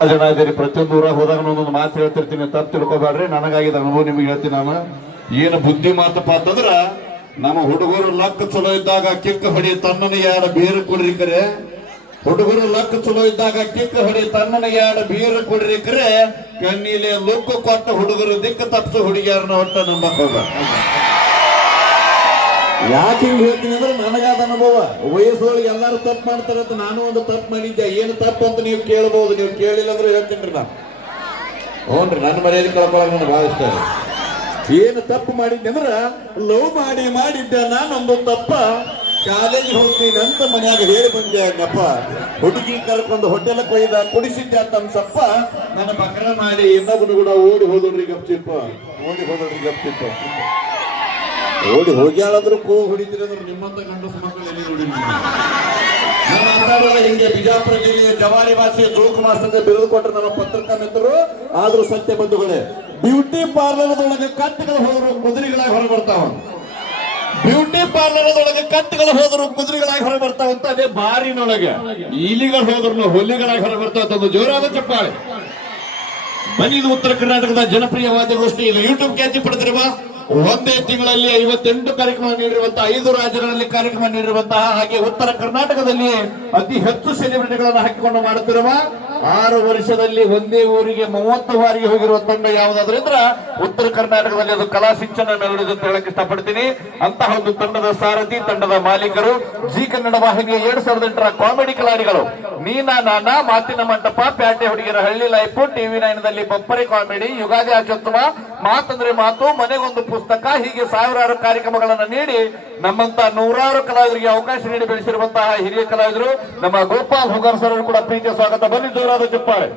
ಜನ ಇದ್ದೀರಿ. ಪ್ರತಿಯೊಂದು ಊರಾಗ ಹೋದಾಗ ಒಂದೊಂದು ಮಾತು ಹೇಳ್ತಿರ್ತೀನಿ, ತಪ್ಪು ತಿಳ್ಕೊಬೇಡ್ರಿ. ನನಗಾಗಿದ್ದ ಅನುಭವ ನಿಮಗೆ ಹೇಳ್ತೀನಿ. ನಾನು ಏನು ಬುದ್ಧಿ ಮಾತಪ್ಪ ಅಂತಂದ್ರ, ನಮ್ಮ ಹುಡುಗರು ಲಕ್ ಚಲೋ ಇದ್ದಾಗ ಕಿಕ್ಕ ಹೊಡಿ ತನ್ನನ ಎರಡು ಬೀರು ಕೊಡ್ರಿ ಕರೆ. ಹುಡುಗರು ಲಕ್ ಚಲೋ ಇದ್ದಾಗ ಕಿಕ್ಕ ಹೊಡಿ ತನ್ನನ ಎರಡು ಬೀರು ಕೊಡ್ರಿ ಕರೆ. ಕಣ್ಣೀಲೆ ಲುಕ್ಕು ಕೊಟ್ಟ ಹುಡುಗರು ದಿಕ್ಕ ತಪ್ಪಿಸು ಹುಡುಗಿಯಾರನ್ನ ಒಟ್ಟ ನಂಬಕ್ ಹೋಗ. ಯಾಕೆ ಹಿಂಗ್ ಹೇಳ್ತೀನಿ ಅಂದ್ರೆ, ನನಗಾದ ಅನುಭವ. ವಯಸ್ಸೊಳಗೆ ಎಲ್ಲಾರು ತಪ್ಪು ಮಾಡ್ತಾರಂತ ನಾನು ಒಂದು ತಪ್ಪು ಮಾಡಿದ್ದೆ. ಏನು ತಪ್ಪು ಅಂತ ನೀವು ಕೇಳಬಹುದು. ನೀವು ಕೇಳಿಲ್ಲ ಅಂದ್ರೆ ಹೇಳ್ತೀನಿ ನಾ. ಹ್ಞೂನ್ರಿ, ನನ್ನ ಮರ್ಯಾದೆ ಕಳ್ಕೊಳಕ್ ನನಗೆ ಭಾಳ ಇಷ್ಟ. ಏನು ತಪ್ಪು ಮಾಡಿದ್ದೆ ಅಂದ್ರ, ಲವ್ ಮಾಡಿದ್ದೆ ನಾನೊಂದು ತಪ್ಪ. ಕಾಲೇಜ್ ಹೋಗ್ತೀನಿ ಅಂತ ಮನ್ಯಾಗ ಹೇಳಿ ಬಂದೆ ಅನ್ನಪ್ಪ. ಹುಡುಗಿ ಕರ್ಕೊಂಡು ಹೋಟೆಲ್ ಕೊಯ್ದ ಕುಡಿಸಿದ್ದೆ ತಮ್ಮ ಸಪ್ಪ. ನನ್ನ ಬಕರ ಮಾಡಿ ಇನ್ನೊಬ್ಬನು ಕೂಡ ಓಡಿ ಹೋದವ್ರಿ ಗಪ್ಚಿಪ್ಪ. ಓಡಿ ಹೋಗ್ಯಾಳಂದ್ರು ಹೊಡಿತೀರಿ ಅಂದ್ರೆ ನಿಮ್ಮಂತ ಗಂಡಸ ಮಕ್ಕಳು ಎಲ್ಲಿ ನೋಡಿ. ನಾನು ಮಾತಾಡೋದು ಹಿಂಗೆ. ಬಿಜಾಪುರ ಜಿಲ್ಲೆಯ ಜವಾರಿ ಭಾಷೆಯ ಜೋಕ್ ಮಾಸ್ಟರ್ ಅಂತ ಬಿರುದು ಕೊಟ್ಟರು ನಮ್ಮ ಪತ್ರಿಕಾ ಮಿತ್ರರು. ಆದ್ರೂ ಸತ್ಯ ಬಂಧುಗಳೇ, ಬ್ಯೂಟಿ ಪಾರ್ಲರ್ದೊಳಗೆ ಕಟ್ಟುಗಳು ಹೋದ್ರು ಕುದುರೆಗಳಾಗಿ ಹೊರ ಬರ್ತಾವ. ಬ್ಯೂಟಿ ಪಾರ್ಲರ್ದೊಳಗೆ ಕಟ್ಟುಗಳು ಹೋದ್ರು ಕುದುರೆಗಳಾಗಿ ಹೊರ ಬರ್ತಾವಂತ. ಅದೇ ಬಾರಿನೊಳಗೆ ಇಲಿಗಳು ಹೋದ್ರು ಹೊಲಿಗಳಾಗಿ ಹೊರ ಬರ್ತಾವಂತ. ಜೋರಾದ ಚಪ್ಪಾಳೆ. ಬನ್ನಿ, ಇದು ಉತ್ತರ ಕರ್ನಾಟಕದ ಜನಪ್ರಿಯ ವಾದ್ಯಗೋಷ್ಠಿ. ಇದು ಯೂಟ್ಯೂಬ್ ಖ್ಯಾತಿ ಪಡೆದಿರುವ, ಒಂದೇ ತಿಂಗಳಲ್ಲಿ 58 ಕಾರ್ಯಕ್ರಮ ನೀಡಿರುವಂತಹ, 5 ರಾಜ್ಯಗಳಲ್ಲಿ ಕಾರ್ಯಕ್ರಮ ನೀಡಿರುವಂತಹ, ಹಾಗೆ ಉತ್ತರ ಕರ್ನಾಟಕದಲ್ಲಿ ಅತಿ ಹೆಚ್ಚು ಸೆಲೆಬ್ರಿಟಿಗಳನ್ನು ಹಾಕಿಕೊಂಡು ಮಾಡುತ್ತಿರುವ, 6 ವರ್ಷದಲ್ಲಿ ಒಂದೇ ಊರಿಗೆ 30 ಬಾರಿಗೆ ಹೋಗಿರುವ ತಂಡ ಯಾವುದಾದ್ರೂ ಇದ್ರ ಉತ್ತರ ಕರ್ನಾಟಕದಲ್ಲಿ ಅದು ಕಲಾ ಸಿಂಚನ ಮೆಲೋಡಿ ಅಂತ ಹೇಳಕ್ ಇಷ್ಟಪಡ್ತೀನಿ. ಅಂತಹ ಒಂದು ತಂಡದ ಸಾರಥಿ, ತಂಡದ ಮಾಲೀಕರು, ಜಿ ಕನ್ನಡ ವಾಹಿನಿಯ 2008ರ ಕಾಮಿಡಿ ಕಲಾವಿಗಳು ನೀನಾ ನಾನಾ, ಮಾತಿನ ಮಂಟಪ, ಪ್ಯಾಟೆ ಹುಡುಗಿಯರ ಹಳ್ಳಿ ಲೈಫ್, ಟಿವಿ 9ದಲ್ಲಿ ಬಪ್ಪರಿ ಕಾಮಿಡಿ, ಯುಗಾದಿ ಅತ್ಯುತ್ತಮ, ಮಾತಂದ್ರೆ ಮಾತು, ಮನೆಗೊಂದು ಪುಸ್ತಕ, ಹೀಗೆ ಸಾವಿರಾರು ಕಾರ್ಯಕ್ರಮಗಳನ್ನು ನೀಡಿ ನಮ್ಮಂತ ನೂರಾರು ಕಲಾವಿದರಿಗೆ ಅವಕಾಶ ನೀಡಿ ಬೆಳೆಸಿರುವಂತಹ ಹಿರಿಯ ಕಲಾವಿದರು ನಮ್ಮ ಗೋಪಾಲ್ ಹುಗಾರ್ ಸರ್ ಕೂಡ ಪ್ರೀತಿಯ ಸ್ವಾಗತ. ಬನ್ನಿ, ಜೋರಾದ ಚಪ್ಪಾಳೆ.